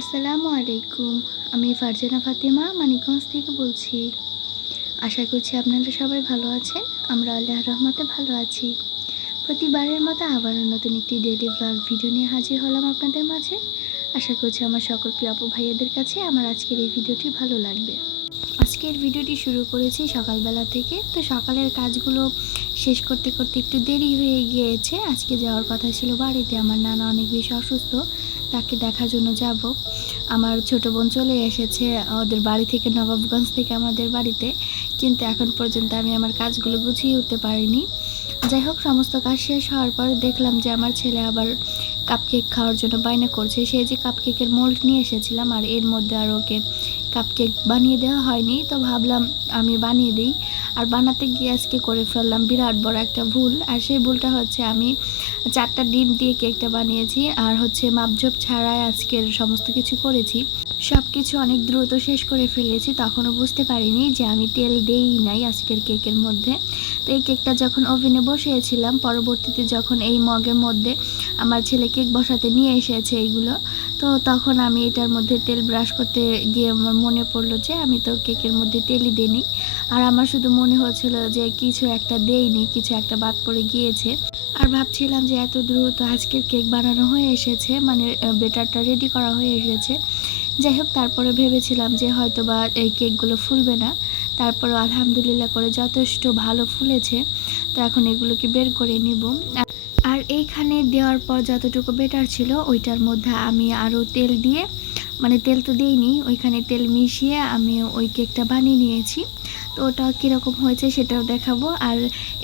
আসসালামু আলাইকুম। আমি ফারজানা ফাতেমা মানিকগঞ্জ থেকে বলছি। আশা করছি আপনারা সবাই ভালো আছেন। আমরা আল্লাহর রহমতে ভালো আছি। প্রতিবারের মতো আবারও নতুন একটি ডেইলি ব্লগ ভিডিও নিয়ে হাজির হলাম আপনাদের মাঝে। আশা করছি আমার সকল প্রিয় আপু ভাইয়াদের কাছে আমার আজকের এই ভিডিওটি ভালো লাগবে। আজকের ভিডিওটি শুরু করেছি সকালবেলা থেকে। তো সকালের কাজগুলো শেষ করতে করতে একটু দেরি হয়ে গিয়েছে। আজকে যাওয়ার কথা ছিল বাড়িতে, আমার নানা অনেক বেশি অসুস্থ, তাকে দেখার জন্য যাব। আমার ছোট বোন চলে এসেছে ওদের বাড়ি থেকে, নবাবগঞ্জ থেকে আমাদের বাড়িতে, কিন্তু এখন পর্যন্ত আমি আমার কাজগুলো গুছিয়ে উঠতে পারিনি। যাই হোক, সমস্ত কাজ শেষ হওয়ার পর দেখলাম যে আমার ছেলে আবার কাপকেক খাওয়ার জন্য বায়না করছে। সেই যে কাপকেকের মোল্ড নিয়ে এসেছিলাম, আর এর মধ্যে আর ওকে কাপকেক বানিয়ে দেওয়া হয়নি, তো ভাবলাম আমি বানিয়ে দিই। আর বানাতে গিয়ে আজকে করে ফেললাম বিরাট বড় একটা ভুল। আর সেই ভুলটা হচ্ছে আমি 4টা ডিম দিয়ে কেকটা বানিয়েছি, আর হচ্ছে মাপঝোপ ছাড়াই আজকের সমস্ত কিছু করেছি। সব কিছু অনেক দ্রুত শেষ করে ফেলেছি, তখনও বুঝতে পারিনি যে আমি তেল দেই নাই আজকের কেকের মধ্যে। তো এই কেকটা যখন ওভেনে বসিয়েছিলাম, পরবর্তীতে যখন এই মগের মধ্যে আমার ছেলে কেক বসাতে নিয়ে এসেছে এইগুলো, তো তখন আমি এটার মধ্যে তেল ব্রাশ করতে গিয়ে আমার মনে পড়লো যে আমি তো কেকের মধ্যে তেলই দিইনি। আর আমার শুধু মনে হচ্ছিল যে কিছু একটা দেইনি, কিছু একটা বাদ পড়ে গিয়েছে। আর ভাবছিলাম যে এত দ্রুত আজকের কেক বানানো হয়ে এসেছে, মানে বেটারটা রেডি করা হয়ে এসেছে। যাই হোক, তারপরে ভেবেছিলাম যে হয়তো বা এই কেকগুলো ফুলবে না, তারপরে আলহামদুলিল্লাহ করে যথেষ্ট ভালো ফুলেছে। তো এখন এগুলোকে বের করে নিব। আর এইখানে দেওয়ার পর যতটুকু বেটার ছিল ওইটার মধ্যে আমি আরও তেল দিয়ে, মানে তেল তো দিইনি, ওইখানে তেল মিশিয়ে আমি ওই কেকটা বানিয়ে নিয়েছি। তো ওটা কীরকম হয়েছে সেটাও দেখাবো। আর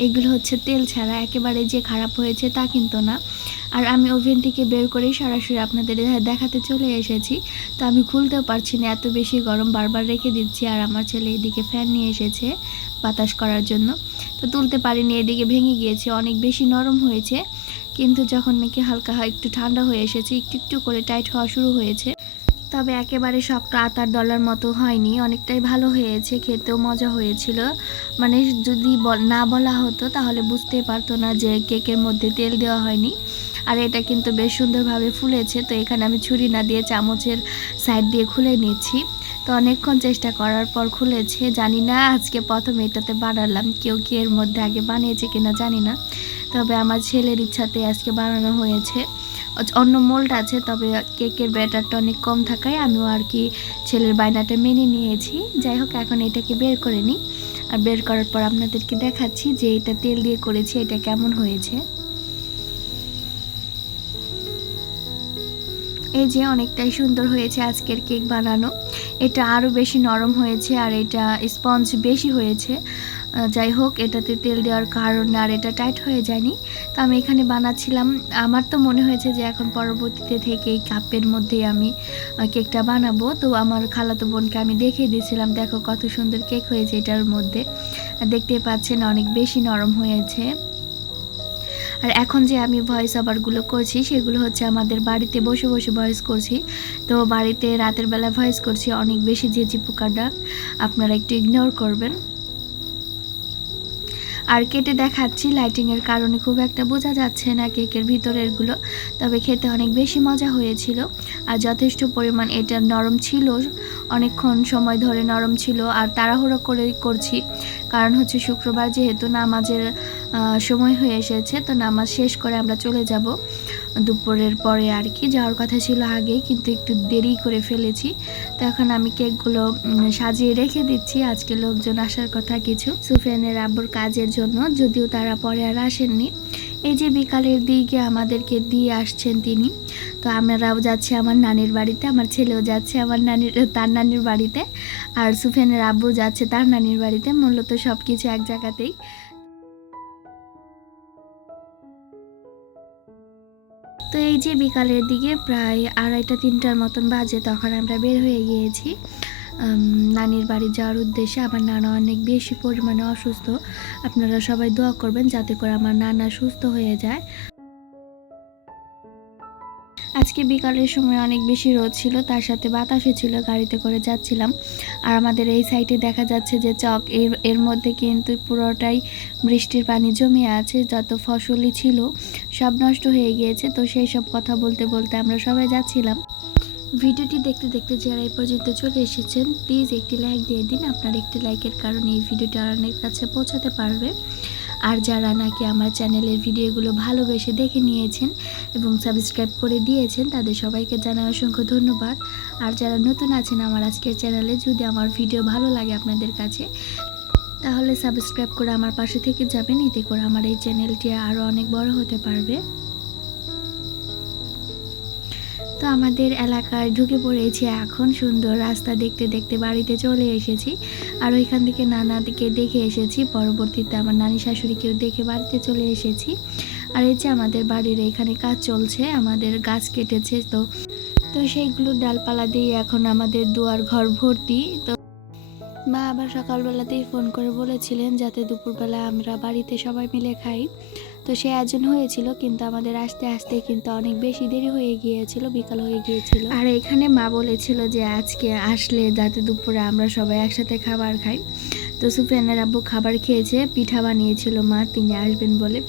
এগুলো হচ্ছে তেল ছাড়া, একেবারে যে খারাপ হয়েছে তা কিন্তু না। আর আমি ওভেন থেকে বের করেই সরাসরি আপনাদের দেখাতে চলে এসেছি। তো আমি খুলতেও পারছি না, এত বেশি গরম, বারবার রেখে দিচ্ছি। আর আমার ছেলে এদিকে ফ্যান নিয়ে এসেছে বাতাস করার জন্য, তো তুলতে পারিনি, এদিকে ভেঙে গিয়েছে, অনেক বেশি নরম হয়েছে। কিন্তু যখন নাকি হালকা একটু ঠান্ডা হয়ে এসেছে, একটু একটু করে টাইট হওয়া শুরু হয়েছে। তবে একেবারে শক্ত আটার দলার মতো হয়নি, অনেকটাই ভালো হয়েছে, খেতেও মজা হয়েছিল। মানে যদি না বলা হতো তাহলে বুঝতেই পারতো না যে কেকের মধ্যে তেল দেওয়া হয়নি। আর এটা কিন্তু বেশ সুন্দরভাবে ফুলেছে। তো এখানে আমি ছুরি না দিয়ে চামচের সাইড দিয়ে খুলে নিচ্ছি। তো অনেকক্ষণ চেষ্টা করার পর খুলেছে। জানি না আজকে প্রথম এটাতে বানালাম, কেউ কি এর মধ্যে আগে বানিয়েছে কিনা জানি না, তবে আমার ছেলের ইচ্ছাতে আজকে বানানো হয়েছে। অন্য মোল্ড আছে, তবে কেকের ব্যাটারটা অনেক কম থাকায় আমিও আর কি ছেলের বায়নাটা মেনে নিয়েছি। যাই হোক, এখন এটাকে বের করে নিই। আর বের করার পর আপনাদেরকে দেখাচ্ছি যে এটা তেল দিয়ে করেছি, এটা কেমন হয়েছে। এই যে অনেকটাই সুন্দর হয়েছে আজকের কেক বানানো। এটা আরও বেশি নরম হয়েছে, আর এটা স্পঞ্জ বেশি হয়েছে। যাই হোক, এটাতে তেল দেওয়ার কারণে আর এটা টাইট হয়ে যায়নি। তো আমি এখানে বানাচ্ছিলাম, আমার তো মনে হয়েছে যে এখন পরবর্তীতে থেকে এই কাপের মধ্যেই আমি কেকটা বানাবো। তো আমার খালাতো বোনকে আমি দেখিয়ে দিয়েছিলাম, দেখো কত সুন্দর কেক হয়েছে এটার মধ্যে। দেখতে পাচ্ছেন অনেক বেশি নরম হয়েছে। আর এখন যে আমি ভয়েস ওভারগুলো করছি সেগুলো হচ্ছে আমাদের বাড়িতে বসে বসে ভয়েস করছি। তো বাড়িতে রাতের বেলা ভয়েস করছি, অনেক বেশি ঝিঁঝি পোকার ডাক, আপনারা একটু ইগনোর করবেন। আর কেটে দেখাচ্ছি, লাইটিংয়ের কারণে খুব একটা বোঝা যাচ্ছে না কেকের ভিতরেরগুলো, তবে খেতে অনেক বেশি মজা হয়েছিল। আর যথেষ্ট পরিমাণ এটা নরম ছিল, অনেকক্ষণ সময় ধরে নরম ছিল। আর তাড়াহুড়ো করে করছি, কারণ হচ্ছে শুক্রবার যেহেতু নামাজের সময় হয়ে এসেছে, তো নামাজ শেষ করে আমরা চলে যাব দুপুরের পরে আর কি। যাওয়ার কথা ছিল আগেই, কিন্তু একটু দেরি করে ফেলেছি। তো এখন আমি কেকগুলো সাজিয়ে রেখে দিচ্ছি। আজকে লোকজন আসার কথা কিছু, সুফিয়ানের আব্বুর কাজের জন্য, যদিও তারা পরে আর আসেননি। এই যে বিকালের দিকে আমাদেরকে দিয়ে আসছেন তিনি। তো আমরাও যাচ্ছি আমার নানির বাড়িতে, আমার ছেলেও যাচ্ছে তার নানির বাড়িতে, আর সুফিয়ানের আব্বু যাচ্ছে তার নানির বাড়িতে। মূলত সব কিছু এক জায়গাতেই। তো এই যে বিকালের দিকে প্রায় 2:30-3টার মতন বাজে, তখন আমরা বের হয়ে গিয়েছি নানির বাড়ি যাওয়ার উদ্দেশ্যে। আমার নানা অনেক বেশি পরিমাণে অসুস্থ, আপনারা সবাই দোয়া করবেন যাতে করে আমার নানা সুস্থ হয়ে যায়। আজকে বিকালের সময় অনেক বেশি রোদ ছিল, তার সাথে বাতাসও ছিল, গাড়িতে করে যাচ্ছিলাম। আর আমাদের এই সাইডে দেখা যাচ্ছে যে চক, এর মধ্যে কিন্তু পুরোটাই বৃষ্টির পানি জমে আছে, যত ফসলই ছিল সব নষ্ট হয়ে গিয়েছে। তো সেই সব কথা বলতে বলতে আমরা সবাই যাচ্ছিলাম। ভিডিওটি দেখতে দেখতে যারা এই পর্যন্ত চলে এসেছেন প্লিজ একটি লাইক দিয়ে দিন। আপনার একটি লাইকের কারণে এই ভিডিওটি অনেক কাছে পৌঁছাতে পারবে। আর যারা নাকি আমার চ্যানেলের ভিডিওগুলো ভালোবেসে দেখে নিয়েছেন এবং সাবস্ক্রাইব করে দিয়েছেন তাদের সবাইকে জানাই অসংখ্য ধন্যবাদ। আর যারা নতুন আছেন আমার আজকের চ্যানেলে, যদি আমার ভিডিও ভালো লাগে আপনাদের কাছে তাহলে সাবস্ক্রাইব করে আমার পাশে থেকে যাবেন, এতে করে আমার এই চ্যানেলটি আরও অনেক বড় হতে পারবে। তো আমাদের এলাকায় ঢুকে পড়েছি এখন, সুন্দর রাস্তা দেখতে দেখতে বাড়িতে চলে এসেছি। আর ওইখান থেকে নানাদিকে দেখে এসেছি, পরবর্তীতে আমার নানি শাশুড়িকেও দেখে বাড়িতে চলে এসেছি। আর এই যে আমাদের বাড়ির এখানে কাজ চলছে, আমাদের গাছ কেটেছে তো সেইগুলো ডালপালা দিয়ে এখন আমাদের দুয়ার ঘর ভর্তি। তো মা আবার সকালবেলাতেই ফোন করে বলেছিলেন যাতে দুপুরবেলা আমরা বাড়িতে সবাই মিলে খাই। তো সে আয়োজন হয়েছিল, কিন্তু আমাদের আসতে আসতে কিন্তু অনেক বেশি দেরি হয়ে গিয়েছিল, বিকাল হয়ে গিয়েছিল। আর এখানে মা বলেছিল যে আজকে আসলে যাতে দুপুরে আমরা সবাই একসাথে খাবার খাই। তো সুফিয়ানের আব্বু খাবার খেয়েছে, পিঠা বানিয়েছিল মা, তিনি আসবেন বলে।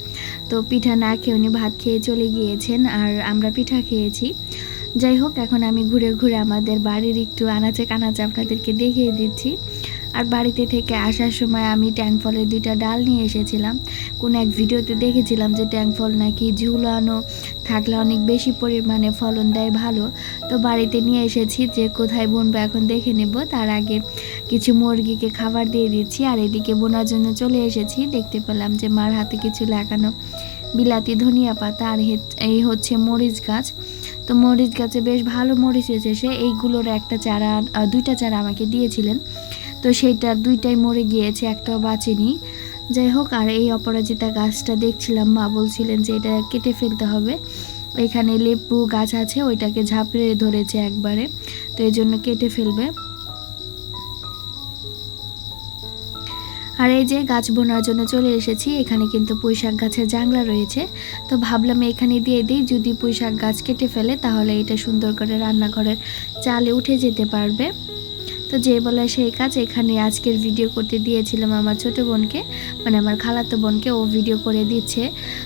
তো পিঠা না খেয়ে উনি ভাত খেয়ে চলে গিয়েছেন, আর আমরা পিঠা খেয়েছি। যাই হোক, এখন আমি ঘুরে ঘুরে আমাদের বাড়ির একটু আনাচে কানাচে আপনাদেরকে দেখিয়ে দিচ্ছি। আর বাড়িতে থেকে আসার সময় আমি ট্যাং ফলের 2টা ডাল নিয়ে এসেছিলাম। কোনো এক ভিডিওতে দেখেছিলাম যে ট্যাং ফল নাকি ঝুলানো থাকলে অনেক বেশি পরিমাণে ফলন দেয় ভালো। তো বাড়িতে নিয়ে এসেছি, যে কোথায় বুনবো এখন দেখে নেব। তার আগে কিছু মুরগিকে খাবার দিয়ে দিচ্ছি। আর এদিকে বোনার জন্য চলে এসেছি, দেখতে পেলাম যে মার হাতে কিছু লাগানো বিলাতি ধনিয়া পাতা, আর এই হচ্ছে মরিচ গাছ। তো মরিচ গাছে বেশ ভালো মরিচ এসেছে, এইগুলোর একটা চারা 2টা চারা আমাকে দিয়েছিলেন। তো সেইটার 2টাই মরে গিয়েছে, একটাও বাঁচেনি। যাই হোক, আর এই অপরাজিতা গাছটা দেখছিলাম, মা বলছিলেন যে এটা কেটে ফেলতে হবে। এখানে লেবু গাছ আছে, ওইটাকে ঝাঁপড়ে ধরেছে একবারে, তো এই জন্য কেটে ফেলবে। আর এই যে গাছ বোনার জন্য চলে এসেছি, এখানে কিন্তু পুঁইশাক গাছের জাংলা রয়েছে। তো ভাবলাম এখানে দিয়ে দিই, যদি পুঁইশাক গাছ কেটে ফেলে তাহলে এটা সুন্দর করে রান্নাঘরের চালে উঠে যেতে পারবে। তো যে বলে সেই কাজ, এখানে আজকের ভিডিও করতে দিয়েছিলাম আমার ছোট বোনকে, মানে আমার খালাতো বোনকে, ও ভিডিও করে দিচ্ছে।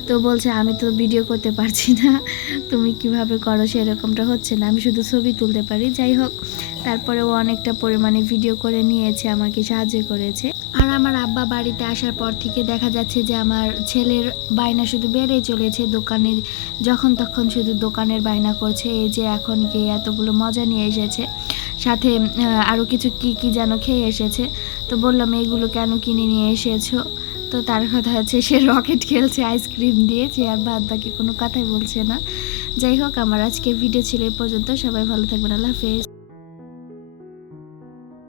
তো বলছে আমি তো ভিডিও করতে পারছি না, তুমি কিভাবে করো, সেরকমটা হচ্ছে না, আমি শুধু ছবি তুলতে পারি। যাই হোক, তারপরে ও অনেকটা পরিমাণে ভিডিও করে নিয়েছে, আমাকে সাহায্য করেছে। আর আমার আব্বা বাড়িতে আসার পর থেকে দেখা যাচ্ছে যে আমার ছেলের বায়না শুধু বেড়েই চলেছে, দোকানে যখন তখন শুধু দোকানের বায়না করছে। এই যে এখন গিয়ে এতগুলো মজা নিয়ে এসেছে, সাথে আরও কিছু কি যেন খেয়ে এসেছে। তো বললাম এইগুলো কেন কিনে নিয়ে এসেছো? তো তার কথা হচ্ছে সে রকেট খেলছে আইসক্রিম দিয়ে, যে আর বাদ বাকি কোনো কথাই বলছে না। যাই হোক, আমার আজকের ভিডিও ছিল এই পর্যন্ত। সবাই ভালো থাকবেন, আল্লাহ হাফেজ।